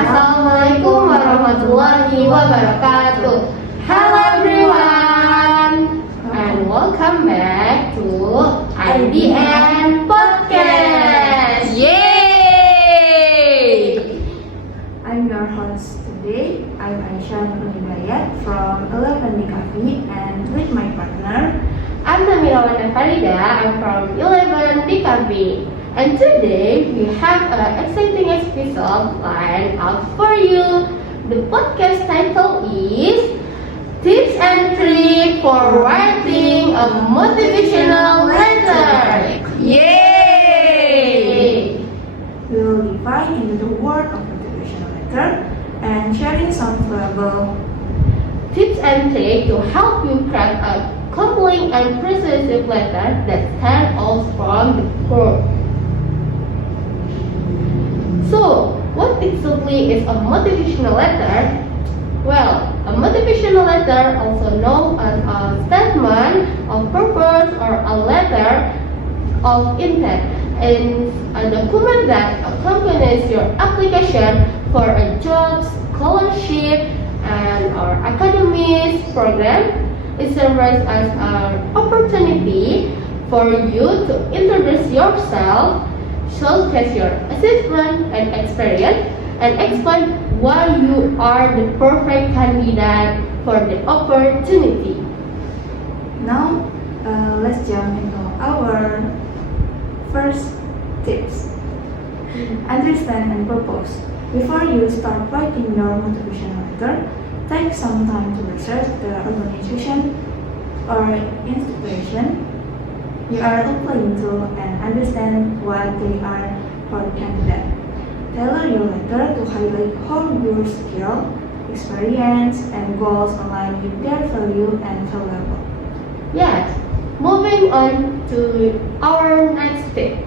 Assalamualaikum warahmatullahi wabarakatuh. Hello everyone, and welcome back to IDN Podcast. Yay! I'm your host today. I'm Aisyah from 11 DKV, and with my partner, I'm Namira I'm from 11 DKV. And today we have an exciting episode lined up for you. The podcast title is Tips and Tricks for Writing a Motivational Letter. Yay! we will dive into the world of motivational letter and sharing some valuable Tips and tricks to help you craft a compelling and persuasive letter that stands out from the crowd. So, what exactly is a motivational letter? Well, a motivational letter, also known as a statement of purpose or a letter of intent, is a document that accompanies your application for a job, scholarship, and or academic program. It serves as an opportunity for you to introduce yourself, showcase your achievement and experience, and explain why you are the perfect candidate for the opportunity. Now, let's jump into our first tips. Understand and propose. Before you start writing your motivational letter, take some time to research the organization or institution you are applying to and understand what they are for candidate. Tailor your letter to highlight how your skill, experience, and goals align with their value and valuable. Yes, moving on to our next tip.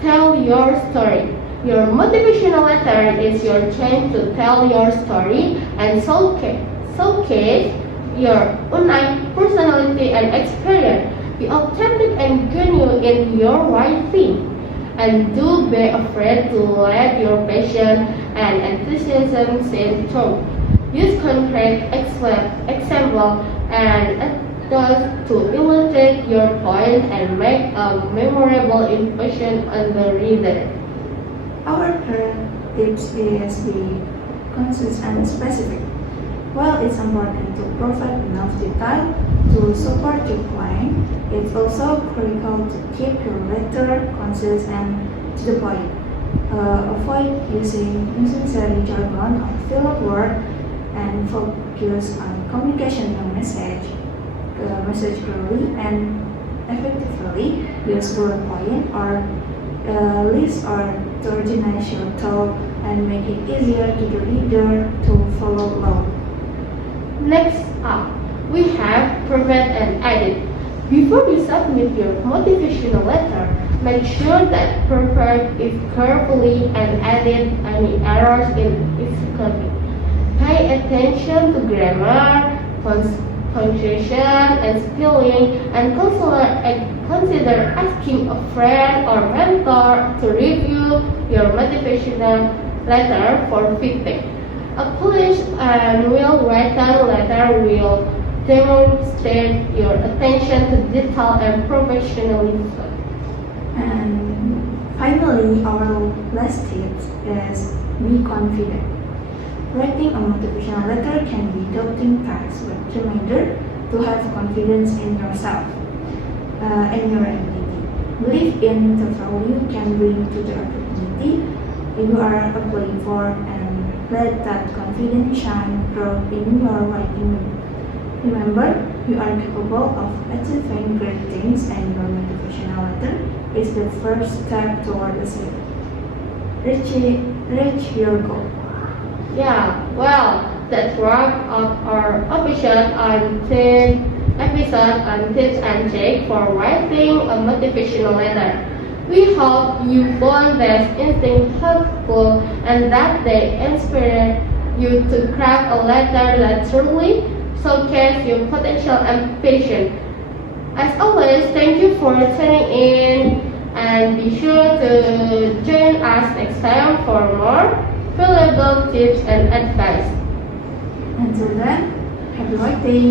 Tell your story. Your motivational letter is your chance to tell your story and showcase your unique personality and experience. Be authentic and genuine in your writing. And don't be afraid to let your passion and enthusiasm shine through. Use concrete example and anecdotes to illustrate your point and make a memorable impression on the reader. Our third tips is be concise and specific. While it's important to provide enough detail to support your client, it's also critical to keep your letter concise and to the point. Avoid using unnecessary jargon or filler words and focus on communication your message clearly and effectively. Use bullet point or list or to organize your thought and make it easier to the reader to follow along. Next up, we have prevent and edit. Before you submit your motivational letter, make sure that prepare it carefully and edit any errors in its copy. Pay attention to grammar, punctuation, and spelling, and consider asking a friend or mentor to review your motivational letter for feedback. A polished and well-written letter will demonstrate your attention to detail and professionalism. And finally, our last tip is be confident. Writing a motivational letter can be daunting task, but reminder to have confidence in yourself and your ability. Believe in the value you can bring to the opportunity you are applying for, and let that confidence shine through in your writing. Remember, you are capable of achieving great things, and your motivational letter is the first step toward reach your goal. Yeah, well, that's wrap up our episode on tips and tricks for writing a motivational letter. We hope you found this instinct helpful and that they inspire you to craft a letter that truly showcases your potential and passion. As always, thank you for tuning in and be sure to join us next time for more valuable tips and advice. Until then, have a great day.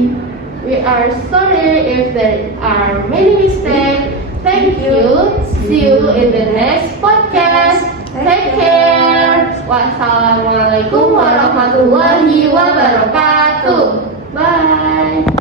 We are sorry if there are many mistakes. Thank you. See you in the next podcast. Take care. Wassalamualaikum warahmatullahi wabarakatuh. Bye.